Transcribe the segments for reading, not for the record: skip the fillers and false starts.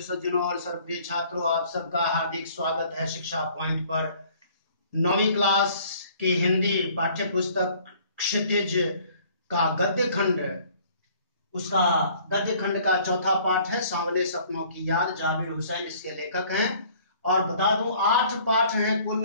प्रिय सज्जनों और सर्वप्रिय छात्रों, आप सबका हार्दिक स्वागत है शिक्षा पॉइंट पर। 9वीं क्लास की हिंदी पाठ्य पुस्तक क्षितिज का गद्य खंड, उसका गद्य खंड का चौथा पाठ है सांवले सपनों की याद। जाबिर हुसैन इसके लेखक हैं। और बता दूं 8 पाठ हैं कुल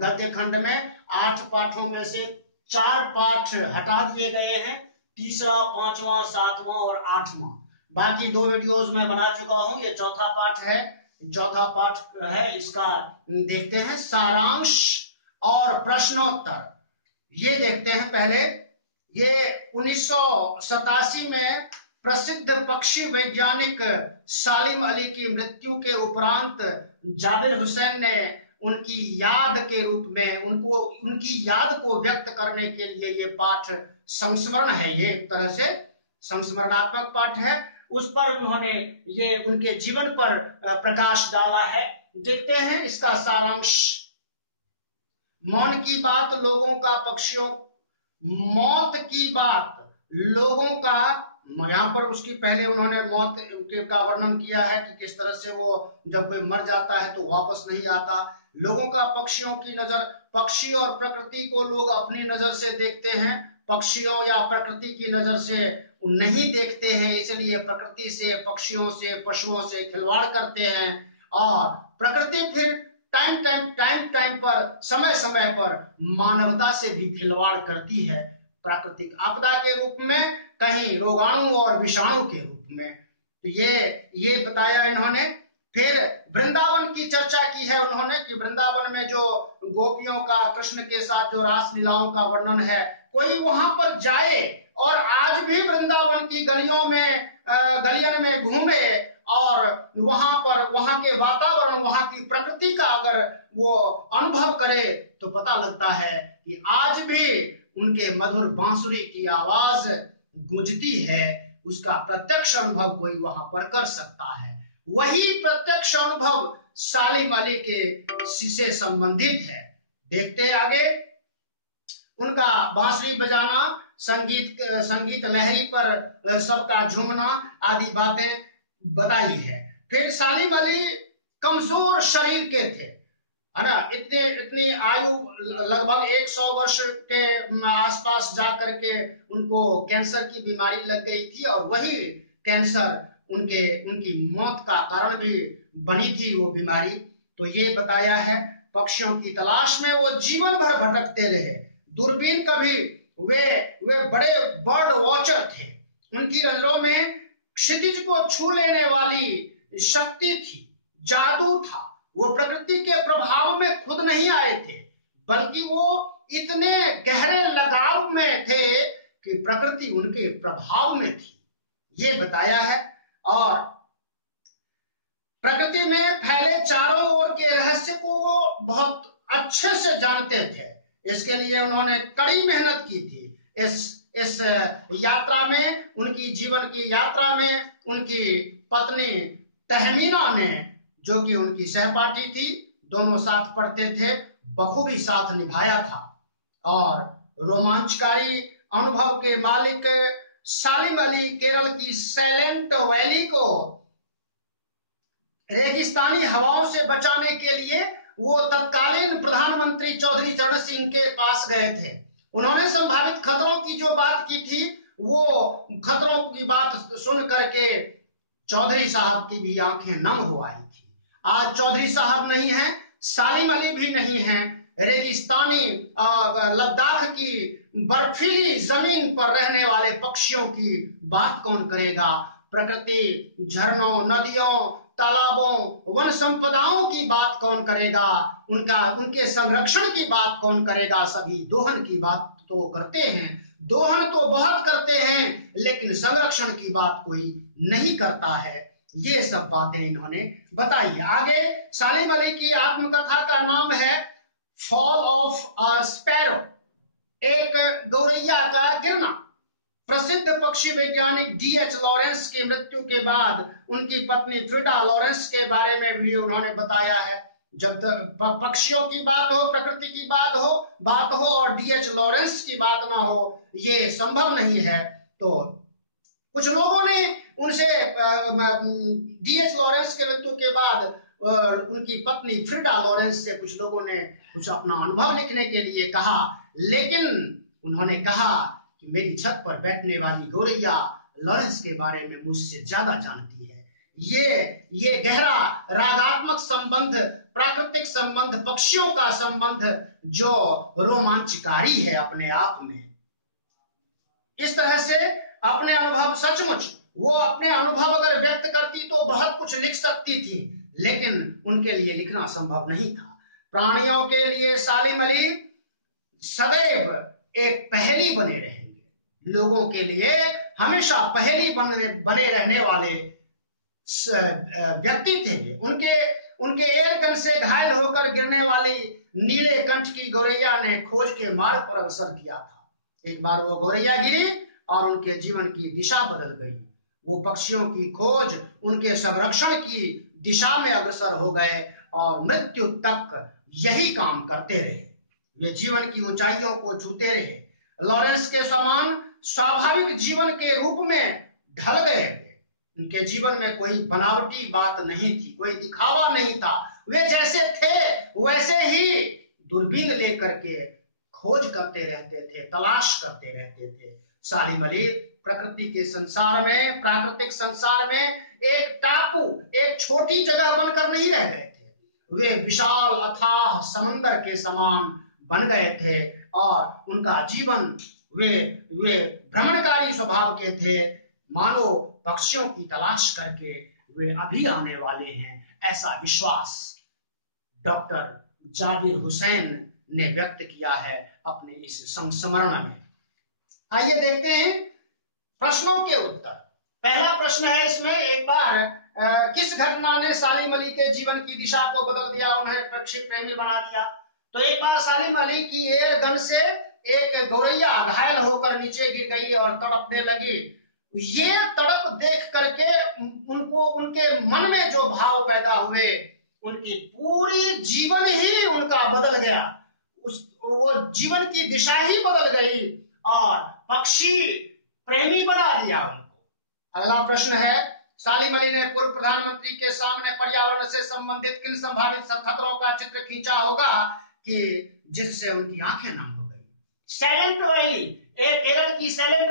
गद्य खंड में। 8 पाठों में से 4 पाठ हटा दिए गए हैं, तीसरा, 5वां, 7वां और 8वां। बाकी 2 वीडियोस में बना चुका हूं। ये चौथा पाठ है, चौथा पाठ है। इसका देखते हैं सारांश और प्रश्नोत्तर। ये देखते हैं पहले। ये 1987 में प्रसिद्ध पक्षी वैज्ञानिक सालिम अली की मृत्यु के उपरांत जाबिर हुसैन ने उनकी याद के रूप में उनकी याद को व्यक्त करने के लिए ये पाठ संस्मरण है। ये एक तरह से संस्मरणात्मक पाठ है। उस पर उन्होंने ये उनके जीवन पर प्रकाश डाला है। देखते हैं इसका सारांश। मौन की बात लोगों का पक्षियों, मौत की बात लोगों का, यहाँ पर उसकी पहले उन्होंने मौत का वर्णन किया है कि किस तरह से वो जब कोई मर जाता है तो वापस नहीं आता। लोगों का पक्षियों की नजर, पक्षी और प्रकृति को लोग अपनी नजर से देखते हैं, पक्षियों या प्रकृति की नजर से नहीं देखते हैं। इसलिए प्रकृति से, पक्षियों से, पशुओं से खिलवाड़ करते हैं। और प्रकृति फिर टाइम पर, समय समय पर मानवता से भी खिलवाड़ करती है, प्राकृतिक आपदा के रूप में, कहीं रोगाणु और विषाणु के रूप में। तो ये बताया इन्होंने। फिर वृंदावन की चर्चा की है उन्होंने कि वृंदावन में जो गोपियों का कृष्ण के साथ जो रास लीलाओं का वर्णन है, कोई वहां पर जाए और आज भी वृंदावन की गलियन में घूमे और वहां पर वहां के वातावरण, वहां की प्रकृति का अगर वो अनुभव करे तो पता लगता है कि आज भी उनके मधुर बांसुरी की आवाज गूंजती है। उसका प्रत्यक्ष अनुभव कोई वहां पर कर सकता है। वही प्रत्यक्ष अनुभव सालिम अली के से संबंधित है। देखते आगे। उनका बांसुरी बजाना, संगीत लहरी पर सबका झूमना आदि बातें बताई है। फिर सालिम अली कमजोर शरीर के थे, है ना। इतनी आयु लगभग 100 वर्ष के आसपास जाकर के उनको कैंसर की बीमारी लग गई थी और वही कैंसर उनकी मौत का कारण भी बनी थी वो बीमारी। तो ये बताया है। पक्षियों की तलाश में वो जीवन भर भटकते रहे। दूरबीन कभी वे बड़े बर्ड वॉचर थे। उनकी नजरों में क्षितिज को छू लेने वाली शक्ति थी, जादू था। वो प्रकृति के प्रभाव में खुद नहीं आए थे, बल्कि वो इतने गहरे लगाव में थे कि प्रकृति उनके प्रभाव में थी। ये बताया है। और प्रकृति में फैले चारों ओर के रहस्य को वो बहुत अच्छे से जानते थे। इसके लिए उन्होंने कड़ी मेहनत की थी। इस यात्रा में, उनकी जीवन की यात्रा में, उनकी पत्नी तहमीना ने, जो कि उनकी सहपाठी थी, दोनों साथ पढ़ते थे, बखूबी साथ निभाया था। और रोमांचकारी अनुभव के मालिक सालिम अली केरल की साइलेंट वैली को रेगिस्तानी हवाओं से बचाने के लिए वो तत्कालीन प्रधानमंत्री चौधरी चरण सिंह के पास गए थे। उन्होंने संभावित खतरों की जो बात की थी, वो खतरों की बात सुन करके चौधरी साहब की भी आंखें नम हो आई थी। आज चौधरी साहब नहीं हैं, सालिम अली भी नहीं हैं। रेगिस्तानी लद्दाख की बर्फीली जमीन पर रहने वाले पक्षियों की बात कौन करेगा? प्रकृति, झरनों, नदियों, तालाबों, वन संपदाओं की बात कौन करेगा? उनके संरक्षण की बात कौन करेगा? सभी दोहन की बात तो करते हैं, दोहन तो बहुत करते हैं, लेकिन संरक्षण की बात कोई नहीं करता है। ये सब बातें इन्होंने बताई। आगे सालिम अली की आत्मकथा का नाम है फॉल ऑफ अ स्पैरो, एक गौरैया का गिरना। प्रसिद्ध पक्षी वैज्ञानिक D.H. लॉरेंस की मृत्यु के बाद उनकी पत्नी फ्रीडा लॉरेंस के बारे में भी उन्होंने बताया है। जब पक्षियों की बात हो, प्रकृति की बात हो और D.H. लॉरेंस की बात ना हो, ये संभव नहीं है। तो कुछ लोगों ने उनसे डीएच लॉरेंस के मृत्यु के बाद उनकी पत्नी फ्रीडा लॉरेंस से कुछ लोगों ने कुछ अपना अनुभव लिखने के लिए कहा, लेकिन उन्होंने कहा कि मेरी छत पर बैठने वाली गौरैया लॉरेंस के बारे में मुझसे ज्यादा जानती है। ये गहरा रागात्मक संबंध, प्राकृतिक संबंध, पक्षियों का संबंध जो रोमांचकारी है अपने आप में। इस तरह से अपने अनुभव, सचमुच वो अपने अनुभव अगर व्यक्त करती तो बहुत कुछ लिख सकती थी, लेकिन उनके लिए लिखना संभव नहीं था। प्राणियों के लिए सालिम अली सदैव एक पहेली बने रहेंगे, लोगों के लिए हमेशा पहेली बने रहने वाले व्यक्ति थे। उनके एयरगन से घायल होकर गिरने वाली नीले कंठ की गौरैया ने खोज के मार्ग पर अग्रसर किया था। एक बार वो गौरैया गिरी और उनके जीवन की दिशा बदल गई। वो पक्षियों की खोज, उनके संरक्षण की दिशा में अग्रसर हो गए और मृत्यु तक यही काम करते रहे। वे जीवन की ऊंचाइयों को छूते रहे। लॉरेंस के समान स्वाभाविक जीवन के रूप में ढल गए थे। उनके जीवन में कोई बनावटी बात नहीं थी, कोई दिखावा नहीं था। वे जैसे थे वैसे ही दूरबीन लेकर के खोज करते रहते थे, तलाश करते रहते थे। सालिम अली प्रकृति के संसार में, प्राकृतिक संसार में एक टापू, एक छोटी जगह बनकर नहीं रह गए थे। वे विशाल अथाह समंदर के समान बन गए थे और उनका जीवन, वे भ्रमणकारी स्वभाव के थे। मानो पक्षियों की तलाश करके वे अभी आने वाले हैं, ऐसा विश्वास डॉक्टर जाबिर हुसैन ने व्यक्त किया है अपने इस संस्मरण में। आइए देखते हैं प्रश्नों के उत्तर। पहला प्रश्न है इसमें, एक बार किस घटना ने सालिम अली के जीवन की दिशा को बदल दिया, उन्हें पक्षी प्रेमी बना दिया? तो एक बार सालिम अली की एयर गन से एक गौरैया घायल होकर नीचे गिर गई और तड़पने लगी। ये तड़प देख करके उनके मन में जो भाव पैदा हुए, उनकी पूरी जीवन ही उनका बदल गया। वो जीवन की दिशा ही बदल गई और पक्षी प्रेमी बना दिया उनको। अगला प्रश्न है, सालिम अली ने पूर्व प्रधानमंत्री के सामने पर्यावरण से संबंधित किन संभावित खतरों का चित्र खींचा होगा कि जिससे उनकी आंखें नम हो गई? साइलेंट वैली, केरल की साइलेंट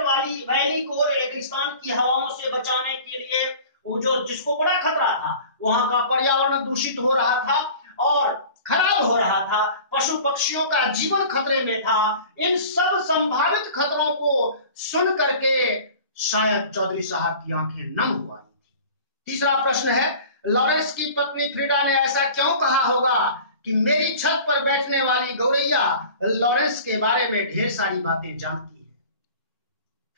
वैली को रेगिस्तान की हवाओं से बचाने के लिए वो जिसको बड़ा खतरा था, वहां का पर्यावरण दूषित हो रहा था और खराब हो रहा था, पशु पक्षियों का जीवन खतरे में था। इन सब संभावित खतरों को सुन करके शायद चौधरी साहब की आंखें नम हो आई थी। तीसरा प्रश्न है, लॉरेंस की पत्नी फ्रीडा ने ऐसा क्यों कहा होगा कि मेरी छत पर बैठने वाली गौरैया लॉरेंस के बारे में ढेर सारी बातें जानती है?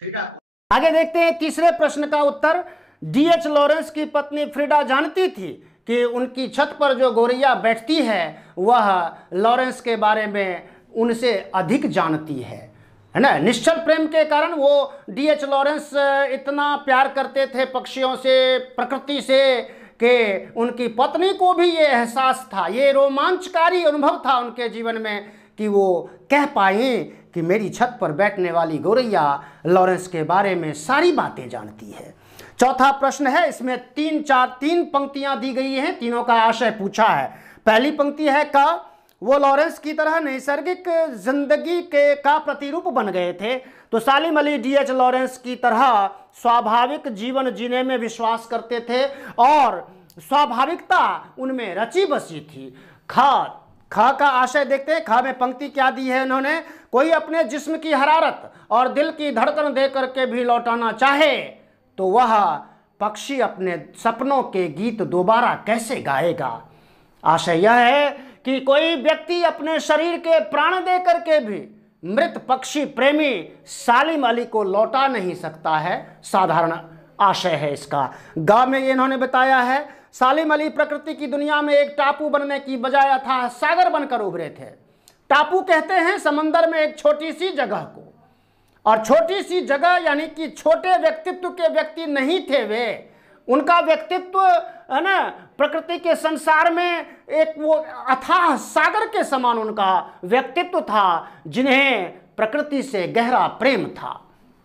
फ्रीडा को आगे देखते हैं तीसरे प्रश्न का उत्तर। डीएच लॉरेंस की पत्नी फ्रीडा जानती थी कि उनकी छत पर जो गौरैया बैठती है वह लॉरेंस के बारे में उनसे अधिक जानती है ना। निश्चल प्रेम के कारण वो डीएच लॉरेंस इतना प्यार करते थे पक्षियों से, प्रकृति से, कि उनकी पत्नी को भी ये एहसास था, ये रोमांचकारी अनुभव था उनके जीवन में कि वो कह पाए कि मेरी छत पर बैठने वाली गौरैया लॉरेंस के बारे में सारी बातें जानती है। चौथा प्रश्न है, इसमें तीन पंक्तियां दी गई हैं, तीनों का आशय पूछा है। पहली पंक्ति है का वो लॉरेंस की तरह नैसर्गिक जिंदगी का प्रतिरूप बन गए थे। तो सालिम अली डीएच लॉरेंस की तरह स्वाभाविक जीवन जीने में विश्वास करते थे और स्वाभाविकता उनमें रची बसी थी। खा का आशय देखते हैं। खा में पंक्ति क्या दी है इन्होंने, कोई अपने जिस्म की हरारत और दिल की धड़कन दे करके भी लौटाना चाहे तो वह पक्षी अपने सपनों के गीत दोबारा कैसे गाएगा। आशय यह है कि कोई व्यक्ति अपने शरीर के प्राण दे करके भी मृत पक्षी प्रेमी सालिम अली को लौटा नहीं सकता है, साधारण आशय है इसका। गा में इन्होंने बताया है, सालिम अली प्रकृति की दुनिया में एक टापू बनने की बजाय अथाह सागर बनकर उभरे थे। टापू कहते हैं समंदर में एक छोटी सी जगह को, और छोटी सी जगह यानी कि छोटे व्यक्तित्व के व्यक्ति नहीं थे वे। उनका व्यक्तित्व है ना प्रकृति के संसार में एक वो अथाह सागर के समान उनका व्यक्तित्व था जिन्हें प्रकृति से गहरा प्रेम था।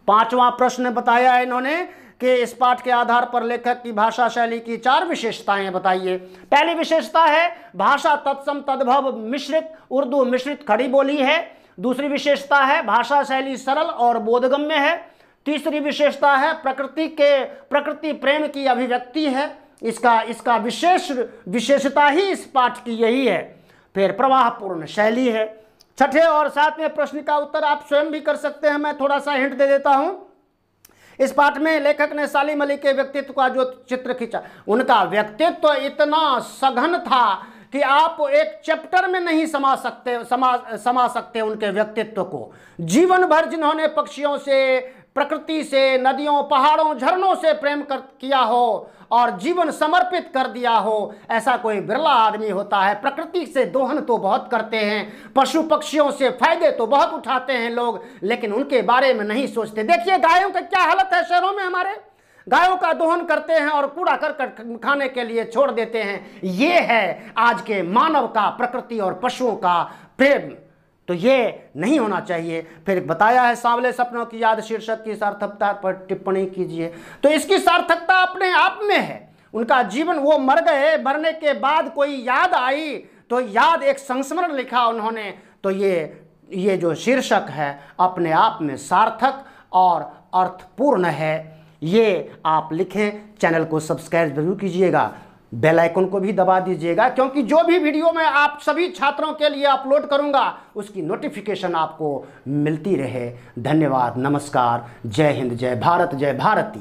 पांचवा प्रश्न बताया इन्होंने कि इस पाठ के आधार पर लेखक की भाषा शैली की 4 विशेषताएं बताइए। पहली विशेषता है भाषा तत्सम तद्भव मिश्रित उर्दू मिश्रित खड़ी बोली है। दूसरी विशेषता है भाषा शैली सरल और बोधगम्य है। तीसरी विशेषता है प्रकृति प्रेम की अभिव्यक्ति है। इसका विशेषता ही इस पाठ की यही है। फिर प्रवाहपूर्ण शैली है। छठे और 7वें प्रश्न का उत्तर आप स्वयं भी कर सकते हैं, मैं थोड़ा सा हिंट दे देता हूं। इस पाठ में लेखक ने सालिम अली के व्यक्तित्व का जो चित्र खींचा, उनका व्यक्तित्व इतना सघन था कि आप एक चैप्टर में नहीं समा सकते उनके व्यक्तित्व को। जीवन भर जिन्होंने पक्षियों से, प्रकृति से, नदियों, पहाड़ों, झरनों से प्रेम किया हो और जीवन समर्पित कर दिया हो, ऐसा कोई बिरला आदमी होता है। प्रकृति से दोहन तो बहुत करते हैं, पशु पक्षियों से फायदे तो बहुत उठाते हैं लोग, लेकिन उनके बारे में नहीं सोचते। देखिए गायों का क्या हालत है शहरों में, हमारे गायों का दोहन करते हैं और कूड़ा करकट खाने के लिए छोड़ देते हैं। ये है आज के मानव का प्रकृति और पशुओं का प्रेम, तो ये नहीं होना चाहिए। फिर बताया है सांवले सपनों की याद शीर्षक की सार्थकता पर टिप्पणी कीजिए। तो इसकी सार्थकता अपने आप में है। उनका जीवन, वो मर गए, मरने के बाद कोई याद आई तो याद एक संस्मरण लिखा उन्होंने, तो ये जो शीर्षक है अपने आप में सार्थक और अर्थपूर्ण है। ये आप लिखें। चैनल को सब्सक्राइब जरूर कीजिएगा, बेल आइकन को भी दबा दीजिएगा, क्योंकि जो भी वीडियो मैं आप सभी छात्रों के लिए अपलोड करूंगा उसकी नोटिफिकेशन आपको मिलती रहे। धन्यवाद, नमस्कार, जय हिंद, जय भारत, जय भारती।